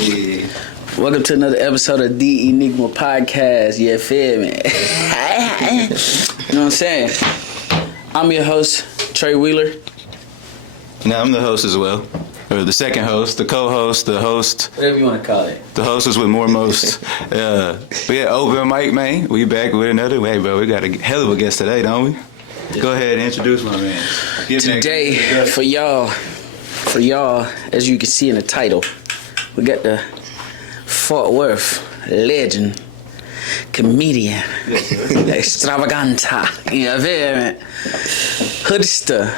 Hey. Welcome to another episode of the Enigma podcast. You feel me? You know what I'm saying? I'm your host, Trey Wheeler. Now I'm the host as well. Or the second host, the co-host, the host. Whatever you want to call it. The hostess with more most. But yeah, open mic, man. We back with another way, bro. We got a hell of a guest today, don't we? Yeah. Go ahead and introduce my man. Today, for y'all, as you can see in the title, we got the Fort Worth legend, comedian, extravaganta, you know what I mean? Hoodster,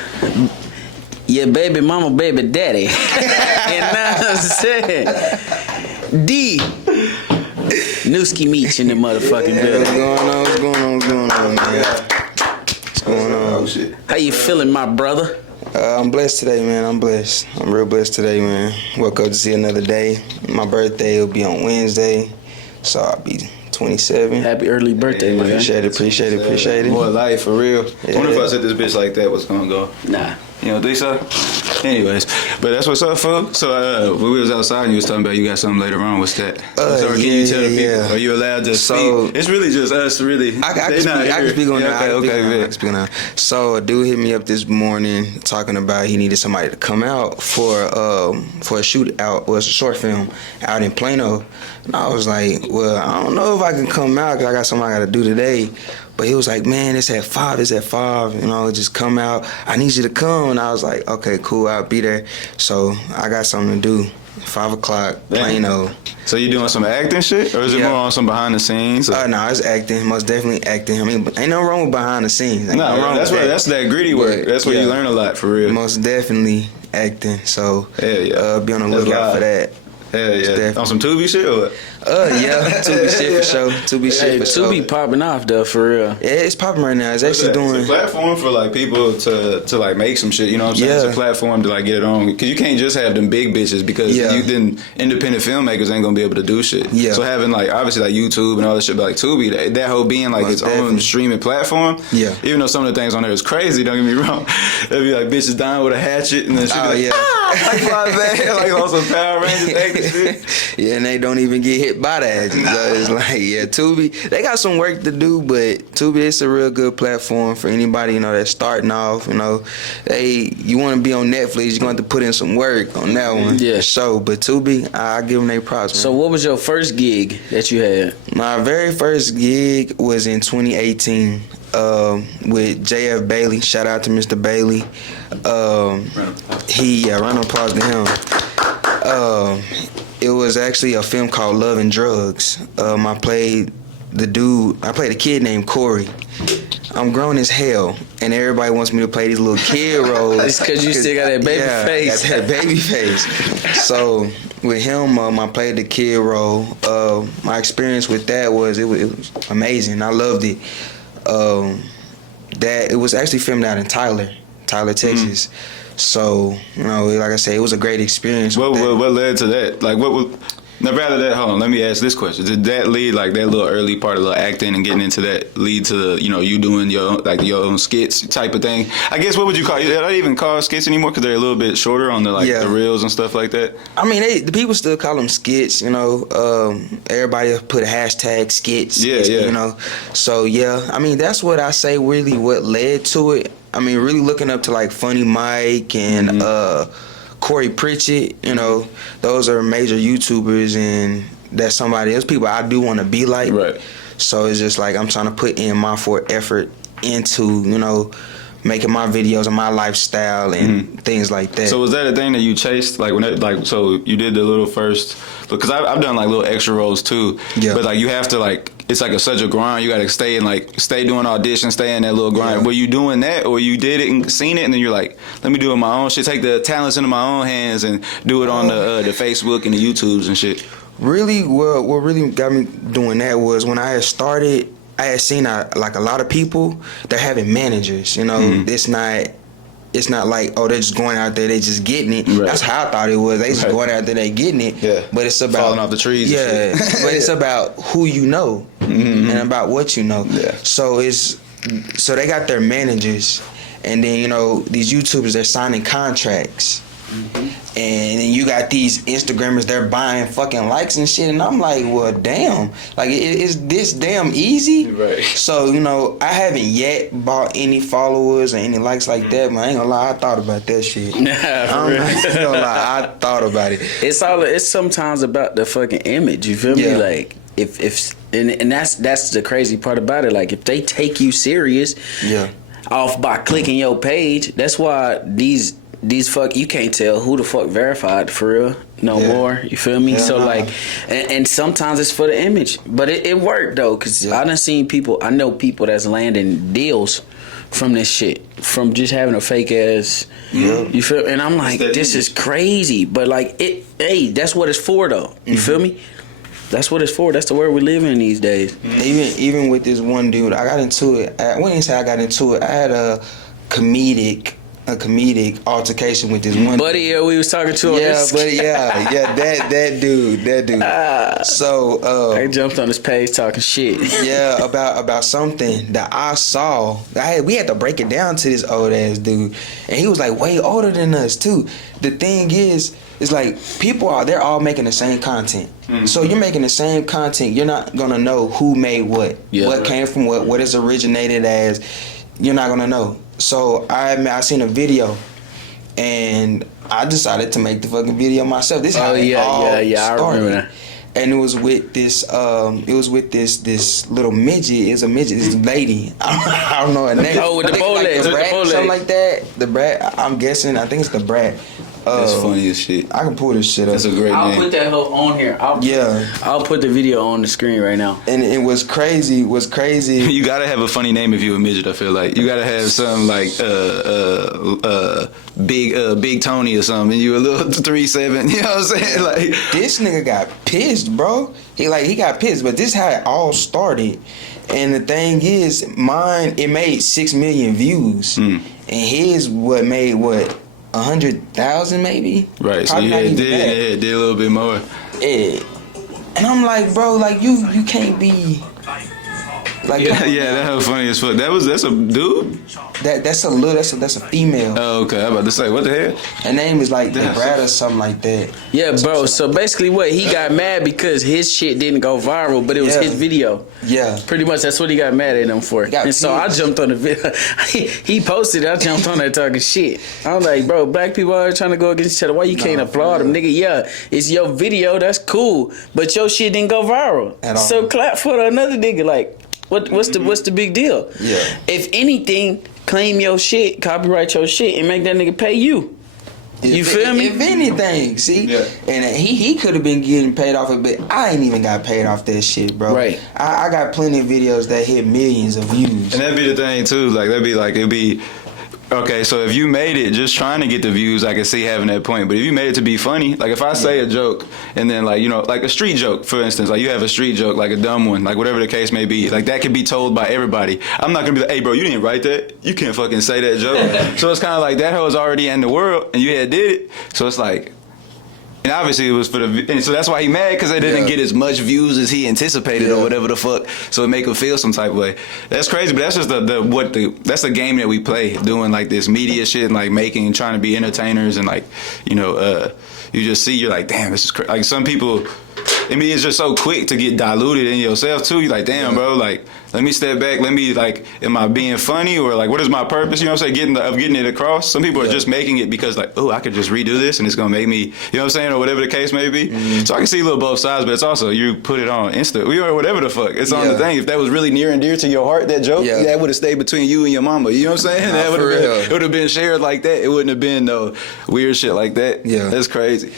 your baby mama, baby daddy. You know what I'm saying? D. Nuskimeech in the motherfucking building. What's going on, man? What's going on? Shit. How you feeling, my brother? I'm blessed today, man. I'm blessed. I'm real blessed today, man. Woke up to see another day. My birthday will be on Wednesday, so I'll be 27. Happy early birthday, man. Appreciate it. More life, for real. Yeah. I wonder if I said this bitch like that, what's gonna go? Nah. You don't think so? Anyways, but that's what's up, folks. So when we was outside and you was talking about you got something later on. What's that? So can you tell the people? Yeah. Are you allowed to speak? It's really just us, really. I can speak on that. I can speak on that. So a dude hit me up this morning talking about he needed somebody to come out for a shootout. Well, it's a short film out in Plano. And I was like, well, I don't know if I can come out because I got something I got to do today. But he was like, man, it's at 5, you know, just come out. I need you to come. And I was like, okay, cool, I'll be there. So I got something to do. 5 o'clock, Plano. So you doing some acting shit? Or is it more on some behind the scenes? No, it's acting. Most definitely acting. I mean, ain't no wrong with behind the scenes. That's that gritty work. That's where you learn a lot, for real. Most definitely acting. So be on the lookout for that. Hell yeah. On some Tubi shit or what? Tubi shit for sure. Tubi popping off though, for real. Yeah, it's popping right now. It's actually doing. It's a platform for like people to like make some shit. You know what I'm saying? It's a platform to like get it on because you can't just have them big bitches because independent filmmakers ain't gonna be able to do shit. Yeah. So having like obviously like YouTube and all this shit, but like Tubi, that whole being like its own streaming platform. Yeah. Even though some of the things on there is crazy, don't get me wrong. There'd be like bitches dying with a hatchet and then shit. Like on some Power Rangers acting shit. Yeah, and they don't even get hit by that. So it's like, Tubi, they got some work to do, but Tubi is a real good platform for anybody, you know, that's starting off, you know. You want to be on Netflix, you're going to have to put in some work on that one. Yeah. So, but Tubi, I give them their props, man. So what was your first gig that you had? My very first gig was in 2018 with JF Bailey. Shout out to Mr. Bailey. Round of applause to him. It was actually a film called Love and Drugs. I played a kid named Corey. I'm grown as hell, and everybody wants me to play these little kid roles. It's because you still got that baby face. Got that baby face. So with him, I played the kid role. My experience with that was it was amazing. I loved it. It was actually filmed out in Tyler, Texas. So, you know, like I said, it was a great experience. What led to that? Like, hold on, let me ask this question. Did that lead, like, that little early part of the acting and getting into that lead to the, you know, you doing your own skits type of thing? I guess, what would you call it? They don't even call skits anymore because they're a little bit shorter on the reels and stuff like that? I mean, the people still call them skits, you know. Everybody put a hashtag skits, you know. So, I mean, that's what I say really what led to it. I mean, really looking up to like Funny Mike and Corey Pritchett, you know, those are major YouTubers, and that's somebody else, people I do want to be like. Right. So it's just like I'm trying to put in my full effort into, you know, making my videos and my lifestyle and things like that. So was that a thing that you chased? Like so you did the little first, because I've done like little extra roles too. Yeah. But like you have to like, it's like such a grind. You got to stay doing auditions, stay in that little grind. Yeah. Were you doing that, or you did it and seen it, and then you're like, let me do it my own shit, take the talents into my own hands and do it on the Facebook and the YouTubes and shit? Really, what really got me doing that was when I had started, I had seen a lot of people, they're having managers, you know. It's not like, they're just going out there, they just getting it. Right. That's how I thought it was. They just going out there, they getting it. Yeah. But it's about falling off the trees. Yeah. But it's about who you know and about what you know. Yeah. So they got their managers, and then, you know, these YouTubers, they're signing contracts. And then you got these Instagrammers, they're buying fucking likes and shit, and I'm like, well, damn, like is this damn easy? Right. So you know, I haven't yet bought any followers or any likes like that, but I ain't gonna lie, I thought about that shit. Nah, I'm not gonna lie, I thought about it. It's sometimes about the fucking image. You feel me? Like if and that's the crazy part about it. Like if they take you serious, off by clicking your page, that's why these fuck, you can't tell who the fuck verified for real no more. You feel me? So like, and sometimes it's for the image, but it worked though, cause I done seen people. I know people that's landing deals from this shit, from just having a fake ass. You feel? And I'm like, this is crazy, but like that's what it's for though. You feel me? That's what it's for. That's the world we live in these days. Even with this one dude, I got into it. I wouldn't say I got into it. I had a comedic altercation with this one buddy we was talking to on this. that dude. So I jumped on his page talking shit. about something that I saw. We had to break it down to this old ass dude, and he was like way older than us too. The thing is, it's like they're all making the same content. So you're making the same content, you're not gonna know who made what came from what is originated as. You're not gonna know. So I seen a video, and I decided to make the fucking video myself. This is how it all started. I remember that. And it was with this little midget. It's a midget. This lady. I don't know her name. Oh, with the bow legs, something like that. The brat. I'm guessing. I think it's the brat. That's funny as shit. I can pull this shit up. That's a great name. I'll put that hoe on here. I'll put the video on the screen right now. And it was crazy. You gotta have a funny name if you a midget. I feel like you gotta have something like Big Tony or something. And you a little 3'7". You know what I'm saying? Like this nigga got pissed, bro. He got pissed. But this is how it all started. And the thing is, mine it made 6 million views, and his made 100,000 maybe. Right. Probably so did a little bit more. Yeah. And I'm like, bro, like you can't be like that was funny as fuck. That's a dude. That's a female. Oh, okay. I'm about to say, what the hell? Her name is like the Brad or something like that. Yeah, bro. So basically, he got mad because his shit didn't go viral, but it was his video. Yeah. Pretty much, that's what he got mad at him for. And so I jumped on the video. He posted it. I jumped on there talking shit. I'm like, bro, black people are trying to go against each other. Why you can't applaud them, nigga? Yeah, it's your video. That's cool, but your shit didn't go viral. At all. So clap for another nigga. Like, what's the big deal? Yeah. If anything, claim your shit, copyright your shit, and make that nigga pay you. You feel me? If anything, see? Yeah. And he could have been getting paid off of it, but I ain't even got paid off that shit, bro. Right. I got plenty of videos that hit millions of views. And that'd be the thing, too. Like, it'd be... Okay, so if you made it just trying to get the views, I can see having that point. But if you made it to be funny, like if I say a joke and then like, you know, like a street joke, for instance, like you have a street joke, like a dumb one, like whatever the case may be, like that could be told by everybody. I'm not gonna be like, hey bro, you didn't write that. You can't fucking say that joke. So it's kind of like that hoe is already in the world and you had did it. So it's like, and obviously it was for and so that's why he mad, because they didn't get as much views as he anticipated or whatever the fuck. So it make him feel some type of way. That's crazy, but that's just that's the game that we play, doing like this media shit and like trying to be entertainers and like, you know, you just see, you're like, damn, this is crazy. Like some people, I mean, it's just so quick to get diluted in yourself too. You're like, damn, bro, like, let me step back. Let me, like, am I being funny, or like, what is my purpose? You know what I'm saying? Getting it across. Some people are just making it because like, oh, I could just redo this and it's gonna make me, you know what I'm saying, or whatever the case may be. So I can see a little both sides, but it's also, you put it on Insta, or whatever the fuck. It's on the thing. If that was really near and dear to your heart, that joke, that would have stayed betwing you and your mama. You know what I'm saying? It would have been shared like that. It wouldn't have been no weird shit like that. Yeah, that's crazy.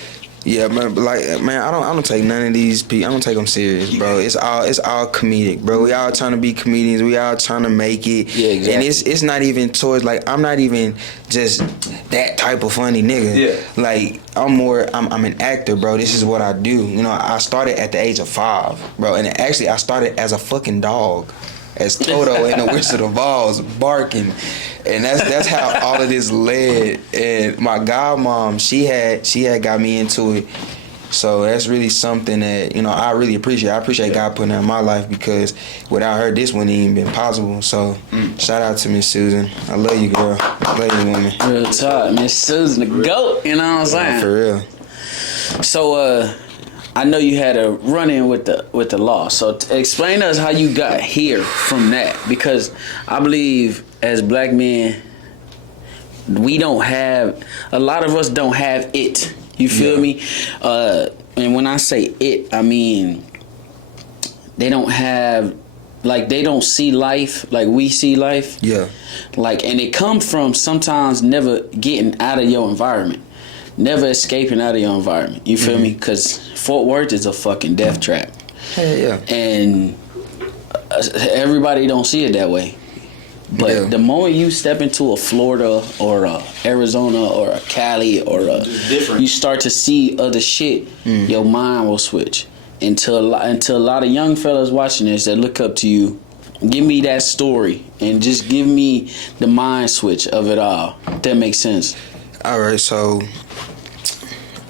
Yeah, man, I don't take none of these people. I don't take them serious, bro. It's all comedic, bro. We all trying to be comedians. We all trying to make it. Yeah, exactly. And it's not even towards, like, I'm not even just that type of funny nigga. Yeah. Like, I'm an actor, bro. This is what I do. You know, I started at the age of 5, bro. And actually, I started as a fucking dog, as Toto in the Wizard of Oz, barking. And that's how all of this led. And my godmom, she had got me into it. So that's really something that, I really appreciate. I appreciate God putting that in my life, because without her, this wouldn't even been possible. So shout out to Miss Susan. I love you, girl. I love you, woman. Real talk, Miss Susan, the GOAT. You know what I'm saying? For real. So, I know you had a run-in with the law. So explain to us how you got here from that, because I believe as black men, we don't have, a lot of us don't have it. You feel me? And when I say it, I mean they don't have, like, they don't see life like we see life. Yeah. Like, and it comes from sometimes never getting out of your environment. Never escaping out of your environment. You feel me? Because Fort Worth is a fucking death trap. Hell yeah. And everybody don't see it that way. But the moment you step into a Florida or a Arizona or a Cali or you start to see other shit, your mind will switch. Until a lot of young fellas watching this that look up to you, give me that story and just give me the mind switch of it all. If that makes sense. All right, so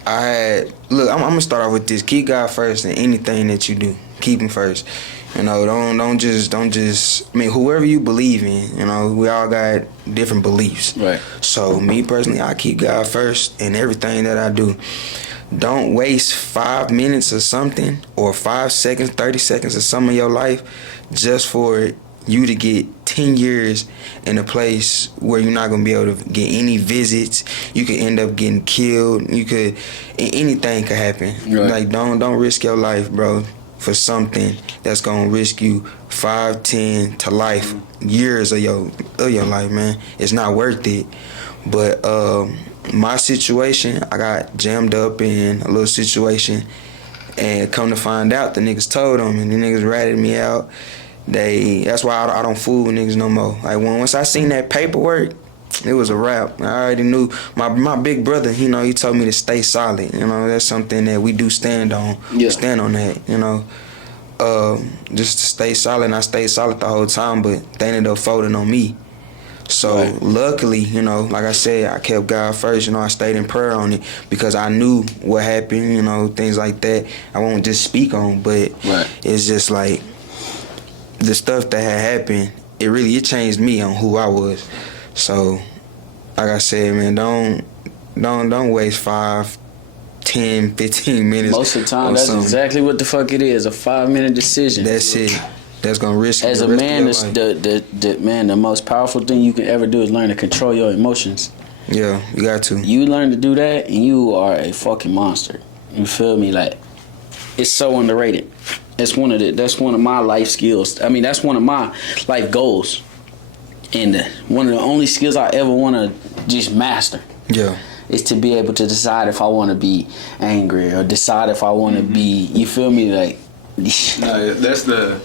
I'm gonna start off with this. Keep God first in anything that you do. Keep Him first. Don't just. I mean, whoever you believe in, we all got different beliefs. Right. So me personally, I keep God first in everything that I do. Don't waste 5 minutes or something, or 5 seconds, 30 seconds of some of your life just for you to get 10 years in a place where you're not gonna be able to get any visits. You could end up getting killed. Anything could happen. Right. Like, don't risk your life, bro, for something that's gonna risk you 5, 10 to life years of your life, man. It's not worth it. But my situation, I got jammed up in a little situation, and come to find out, the niggas told them, and the niggas ratted me out. That's why I don't fool with niggas no more. Like, once I seen that paperwork, it was a wrap. I already knew. My big brother, he told me to stay solid. That's something that we do stand on. Yeah. Stand on that. Just to stay solid. And I stayed solid the whole time, but they ended up folding on me. So luckily, like I said, I kept God first. I stayed in prayer on it, because I knew what happened. Things like that. I won't just speak on, but it's just like, the stuff that had happened, it changed me on who I was. So, like I said, man, don't waste 5, 10, 15 minutes. Most of the time, that's exactly what the fuck it is, a 5-minute decision. That's it. That's gonna risk. As a man, the most powerful thing you can ever do is learn to control your emotions. Yeah, you got to. You learn to do that, and you are a fucking monster. You feel me? Like, it's so underrated. That's one of my life skills. I mean, that's one of my life goals, and one of the only skills I ever want to just master. Yeah, is to be able to decide if I want to be angry or decide if I want to be. You feel me? Like, no, that's the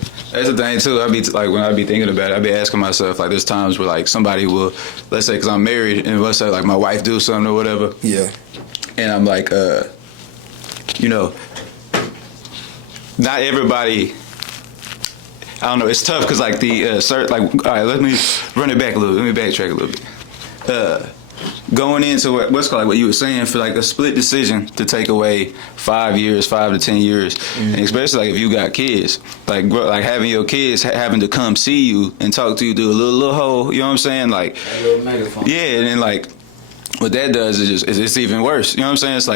thing too. When I be thinking about it, I be asking myself, like, there's times where, like, somebody will, let's say, because I'm married, and let's say, like, my wife do something or whatever. Yeah, and I'm like, not everybody. I don't know. It's tough because, like, all right, let me run it back a little. Let me backtrack a little bit. Going into what's called, like, what you were saying, for, like, a split decision to take away 5 to 10 years, and especially, like, if you got kids, like having your kids having to come see you and talk to you through a little hole. You know what I'm saying? Like, a little megaphone. Yeah, and then, like, what that does is it's even worse. You know what I'm saying? It's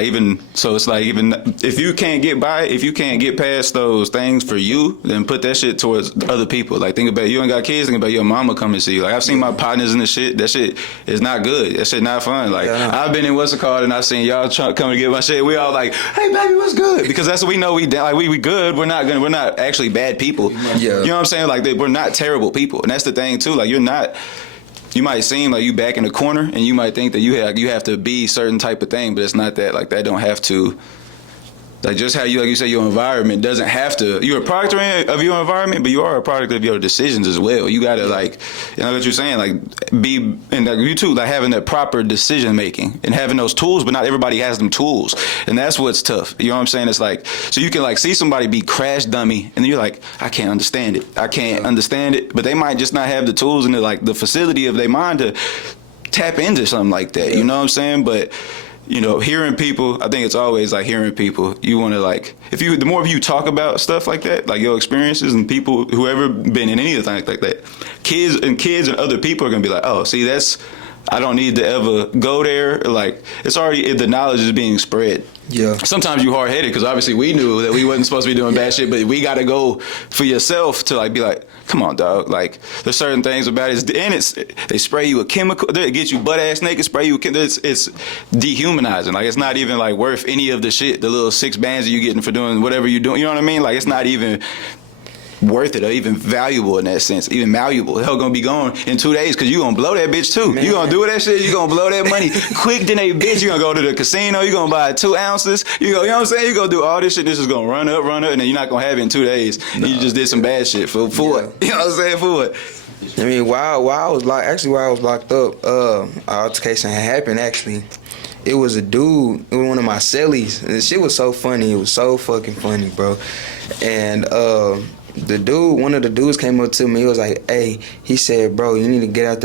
like, even if you can't get by, if you can't get past those things for you, then put that shit towards other people. Like, think about, you ain't got kids, think about your mama coming to see you. Like, I've seen my partners in the shit. That shit is not good. That shit not fun. Like, I've been in what's it called, and I've seen y'all coming to get my shit. We all like, hey baby, what's good? Because that's what we know. We good. We're not actually bad people. Yeah. You know what I'm saying? Like, we're not terrible people, and that's the thing too. Like, you're not. You might seem like you back in the corner, and you might think that you have to be certain type of thing, but it's not that. Like, that don't have to. Like, just how you say, your environment doesn't have to. You're a product of your environment, but you are a product of your decisions as well. You gotta, like, you know what you're saying, like, be, and like, you too, like, having that proper decision making and having those tools, but not everybody has them tools, and that's what's tough. You know what I'm saying? It's like, so you can, like, see somebody be crash dummy, and then you're like, I can't understand it. But they might just not have the tools and the facility of their mind to tap into something like that. You know what I'm saying? But you know, hearing people, I think it's always like hearing people. You want to like, the more you talk about stuff like that, like your experiences and people, whoever been in anything like that, kids and other people are going to be like, oh, see, I don't need to ever go there. Like, it's already, the knowledge is being spread. Yeah. Sometimes you hard-headed because obviously we knew that we wasn't supposed to be doing bad shit, but we got to go for yourself to like be like, come on, dog. Like, there's certain things about it. And they spray you with chemical. They get you butt-ass naked, spray you with it's dehumanizing. Like, it's not even like worth any of the shit, the little 6 bands that you getting for doing whatever you're doing. You know what I mean? Like, it's not even worth it or even valuable in that sense, even malleable. Hell gonna be gone in 2 days because you gonna blow that bitch too. Man. You gonna do that shit, you gonna blow that money quick than a bitch. You gonna go to the casino, you gonna buy 2 ounces, you know what I'm saying? You gonna do all this shit, this is gonna run up, and then you're not gonna have it in 2 days. No. You just did some bad shit for what? You know what I'm saying? For what? I mean, while I was locked up, altercation had happened actually. It was a dude, it was one of my cellies, and the shit was so funny. It was so fucking funny, bro. And one of the dudes came up to me. He was like, "Hey," he said, "Bro, you need to get out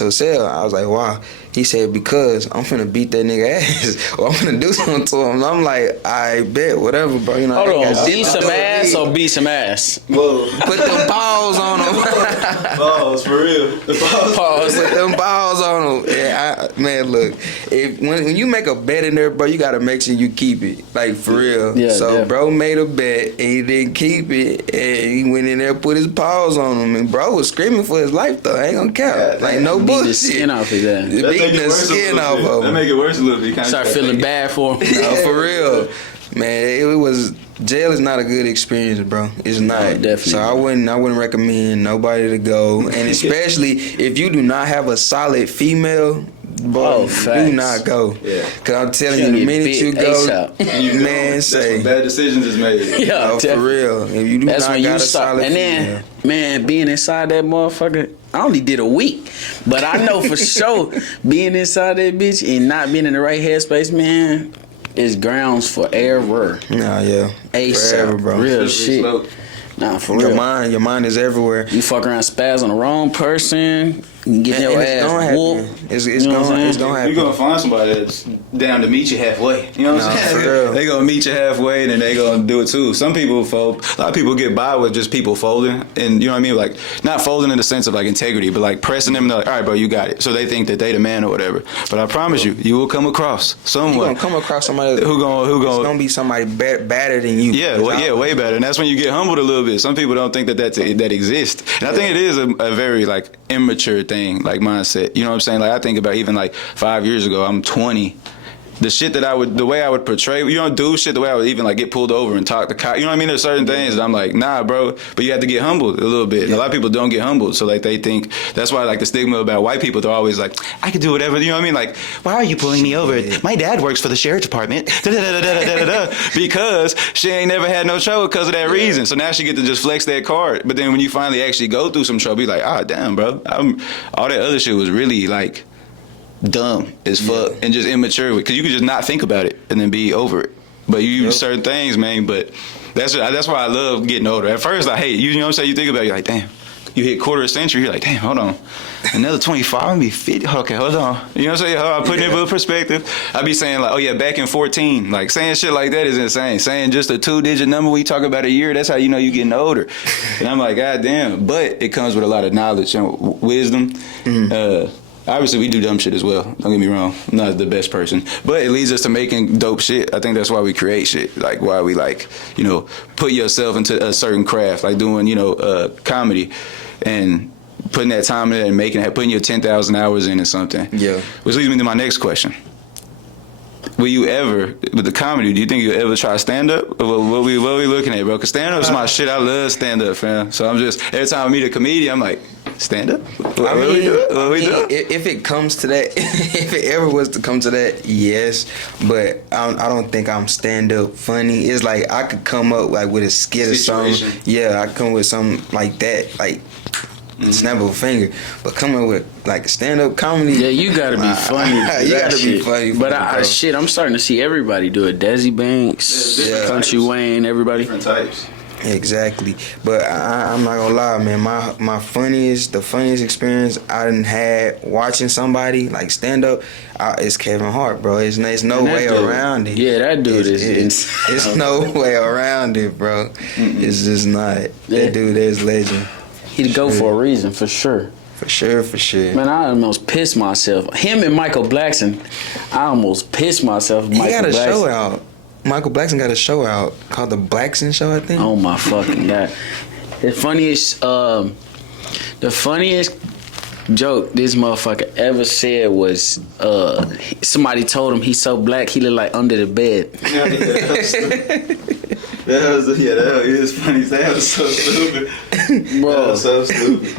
your cell." I was like, "Why?" He said, "Because I'm finna beat that nigga ass, or I'm finna do something to him." And I'm like, "I bet, whatever, bro." You know, hold on, beat some ass or beat some ass? Whoa. Put them balls on him. Balls for real. Pause. Put them balls on him. Yeah, man, look, when you make a bet in there, bro, you gotta make sure you keep it, like for real. Yeah, so, yeah. Bro made a bet and he didn't keep it, and he went in there, put his paws on him, and bro was screaming for his life though. I ain't gonna count. Like no bullshit. The skin off his ass. The skin off of him. That make it worse a little bit. You start feeling bad for him. No, for real, man. It was jail is not a good experience, bro. It's not. No, definitely. So I wouldn't recommend nobody to go, and especially if you do not have a solid female. Bro, do not go. Yeah. Cause I'm telling you, the minute you go, man, say bad decisions is made. Yeah, for real. If you do that's not when got you a start. solid and then, female. Man, being inside that motherfucker, I only did a week, but I know for sure being inside that bitch and not being in the right headspace, man, is grounds for error. Nah, yeah, forever, bro. Real shit. Nah, for real. Your mind is everywhere. You fuck around, spaz on the wrong person, you get your ass whooped. It's gonna happen. You're gonna find somebody that's down to meet you halfway. You know what I'm saying? They gonna meet you halfway, and then they gonna do it too. Some people fold. A lot of people get by with just people folding, and you know what I mean, like not folding in the sense of like integrity, but like pressing them. And they're like, all right, bro, you got it. So they think that they the man or whatever. But I promise you will come across someone. You gonna come across somebody who gonna be somebody better than you. Yeah, way better. And that's when you get humbled a little bit. Some people don't think that exists, and I think it is a very like immature thing, like mindset. You know what I'm saying? Like I think about even like 5 years ago, I'm 20. The shit that the way I would portray, you don't do shit the way I would even like get pulled over and talk to cops. You know what I mean? There's certain things that I'm like, nah, bro. But you have to get humbled a little bit. And a lot of people don't get humbled, so like they think that's why like the stigma about white people. They're always like, I could do whatever. You know what I mean? Like, why are you pulling me over? My dad works for the sheriff's department. Because she ain't never had no trouble because of that reason. So now she get to just flex that card. But then when you finally actually go through some trouble, you're like, ah, damn, bro. All that other shit was really like dumb as fuck and just immature because you could just not think about it and then be over it. But you use certain things, man. But that's why I love getting older. At first, I hate you know what I'm saying. You think about it, you're like, damn. You hit quarter century, you're like, damn, hold on. Another 25, I'm gonna be 50. Okay, hold on. You know what I'm saying? I'm putting it in perspective. I be saying like, oh yeah, back in 14. Like saying shit like that is insane. Saying just a 2-digit number when you talk about a year, that's how you know you getting older. And I'm like, god damn. But it comes with a lot of knowledge and wisdom. Obviously, we do dumb shit as well. Don't get me wrong. I'm not the best person. But it leads us to making dope shit. I think that's why we create shit. Like, why we, like, you know, put yourself into a certain craft. Like doing, you know, comedy and putting that time in it and putting your 10,000 hours into something. Yeah. Which leads me to my next question. Will you ever, with the comedy, do you think you'll ever try stand-up? What we looking at, bro? Because stand-up is my shit. I love stand-up, fam. So I'm just, every time I meet a comedian, I'm like, stand-up? What we do? If it comes to that, if it ever was to come to that, yes. But I don't think I'm stand-up funny. It's like I could come up like with a skit or something. Yeah, I come with something like that, like snap of a finger. But coming with like stand-up comedy, yeah, you gotta be funny. You gotta be funny. But I'm starting to see everybody do it. Desi Banks, Country Wayne, everybody. Different types. Exactly. But I'm not gonna lie, man. The funniest experience I done had watching somebody like stand up is Kevin Hart, bro. There's no way around it. Yeah, that dude it's no way around it, bro. It's just not. That dude is legend. He'd go for a reason, for sure. For sure. Man, I almost pissed myself. Him and Michael Blackson, I almost pissed myself. He got a show out. Michael Blackson got a show out called The Blackson Show, I think. Oh my fucking god! The funniest joke this motherfucker ever said was somebody told him he's so black he look like under the bed. That is funny. That was so stupid. Bro, that was so stupid.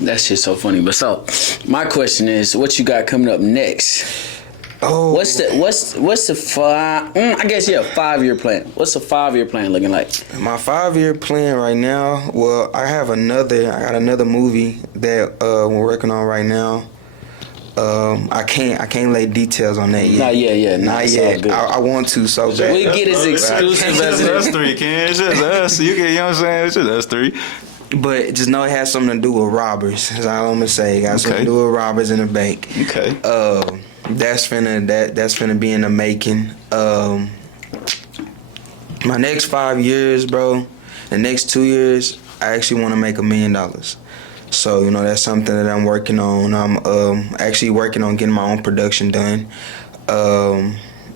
That shit's so funny. But so, my question is, what you got coming up next? Oh, what's the 5-year plan? What's the 5-year plan looking like? My 5-year plan right now. Well, I got another movie that we're working on right now. I can't lay details on that yet. Not yet. I want to so bad. We get as exclusive as it is. Us three, Ken. It's just us. You know what I'm saying? It's just us three. But just know it has something to do with robbers. That's all I'm gonna say. It got something to do with robbers in the bank. Okay. That's finna be in the making. My next 5 years, bro. The next 2 years, I actually want to make $1 million. So that's something that I'm working on. I'm actually working on getting my own production done.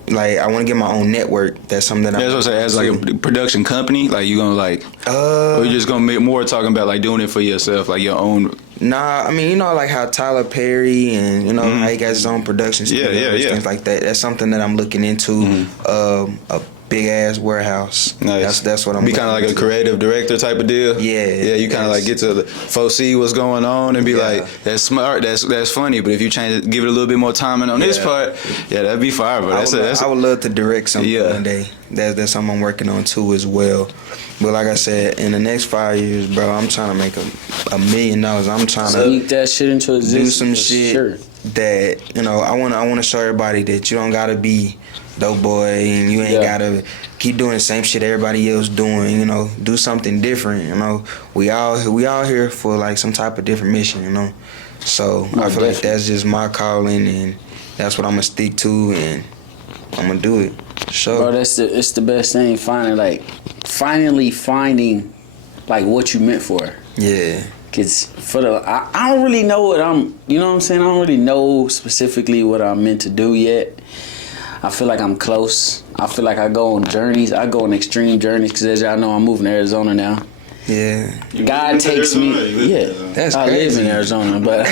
Like I want to get my own network. That's something that I'm. That's what I'm saying. As like a production company, like you gonna like, or you just gonna make more talking about like doing it for yourself, like your own. Nah, I mean like how Tyler Perry and how he got his own production studios, things like that. That's something that I'm looking into. A big ass warehouse. Nice. That's what I'm. Be kind of like a creative director type of deal. Yeah. You kind of like get to foresee what's going on and be like, that's smart, that's funny. But if you change it, give it a little bit more timing on this part, that'd be fire. But I would love to direct something one day. That's something I'm working on too as well. But like I said, in the next 5 years, bro, I'm trying to make $1 million. I'm trying to sneak that shit into existence. Do some shit that I want to show everybody that you don't gotta be dope boy and you ain't gotta keep doing the same shit everybody else doing. Do something different. We all here for like some type of different mission. So I feel like that's just my calling and that's what I'm gonna stick to and I'm gonna do it. Sure. Bro, it's the best thing. Finally finding like what you meant for. Yeah. Cause I don't really know what I'm. You know what I'm saying? I don't really know specifically what I'm meant to do yet. I feel like I'm close. I feel like I go on journeys. I go on extreme journeys because as y'all know, I'm moving to Arizona now. Yeah. God takes me. Yeah. That's I crazy. live in Arizona, but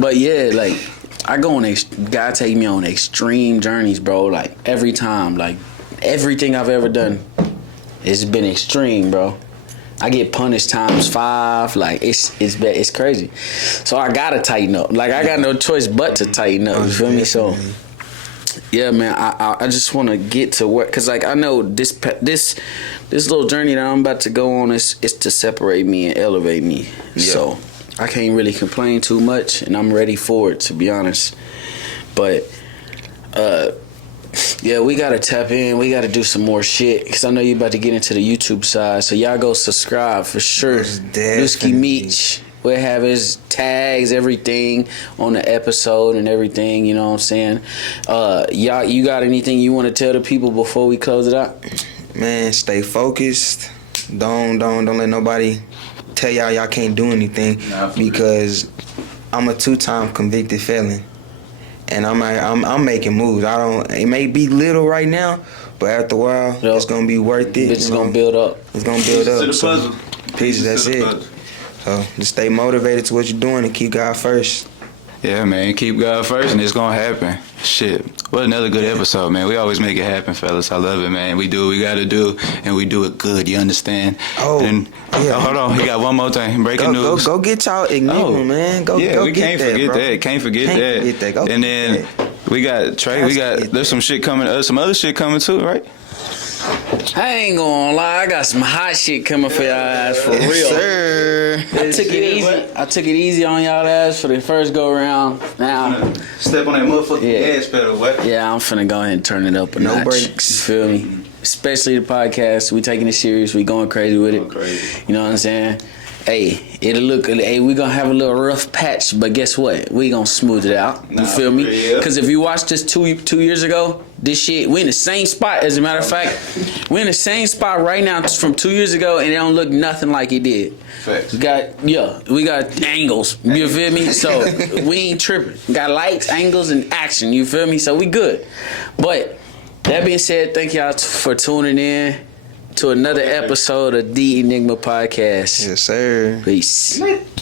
But yeah, like I go on. God take me on extreme journeys, bro. Like every time, like everything I've ever done, it's been extreme, bro. I get punished times 5. Like it's crazy. So I gotta tighten up. Like I got no choice but to tighten up. You feel me? So yeah, man. I just want to get to work because like I know this little journey that I'm about to go on is to separate me and elevate me. Yeah. So I can't really complain too much, and I'm ready for it to be honest. But yeah, we gotta tap in. We gotta do some more shit because I know you about to get into the YouTube side. So y'all go subscribe for sure. Nuskimeech. We'll have his tags, everything on the episode and everything. You know what I'm saying? Y'all, you got anything you want to tell the people before we close it out? Man, stay focused. Don't let nobody tell y'all can't do anything because I'm a 2-time convicted felon. And I'm making moves. It may be little right now, but after a while, it's gonna be worth it. It's gonna build up. It's gonna build up. To the puzzle. Pieces. That's it. So just stay motivated to what you're doing and keep God first. Yeah, man. Keep God first, and it's gonna happen. Shit. What another good episode, man. We always make it happen, fellas. I love it, man. We do what we gotta do, and we do it good. You understand? Oh, hold on. He got one more thing. Breaking news. Go get y'all Enigma, man. Go we get can't that, forget bro. that. Can't forget that. Go and then we got Trey. There's some shit coming. Some other shit coming too, right? I ain't gonna lie, I got some hot shit coming for y'all ass for real. Sir. I took it easy on y'all ass for the first go round. Now Step on that motherfucking gas pedal, what? Yeah, I'm finna go ahead and turn it up a notch. No brakes. You feel me? especially the podcast. We taking it serious. We going crazy with it. You know what I'm saying? Hey, it'll look. Hey, we gonna have a little rough patch, but guess what? We gonna smooth it out. You feel me? Because if you watched this two years ago, this shit, we in the same spot. As a matter of fact, we in the same spot right now from 2 years ago, and it don't look nothing like it did. Facts. We got angles. You feel me? So we ain't tripping. We got lights, angles, and action. You feel me? So we good. But that being said, thank y'all for tuning in to another episode of the Enigma Podcast. Yes, sir. Peace.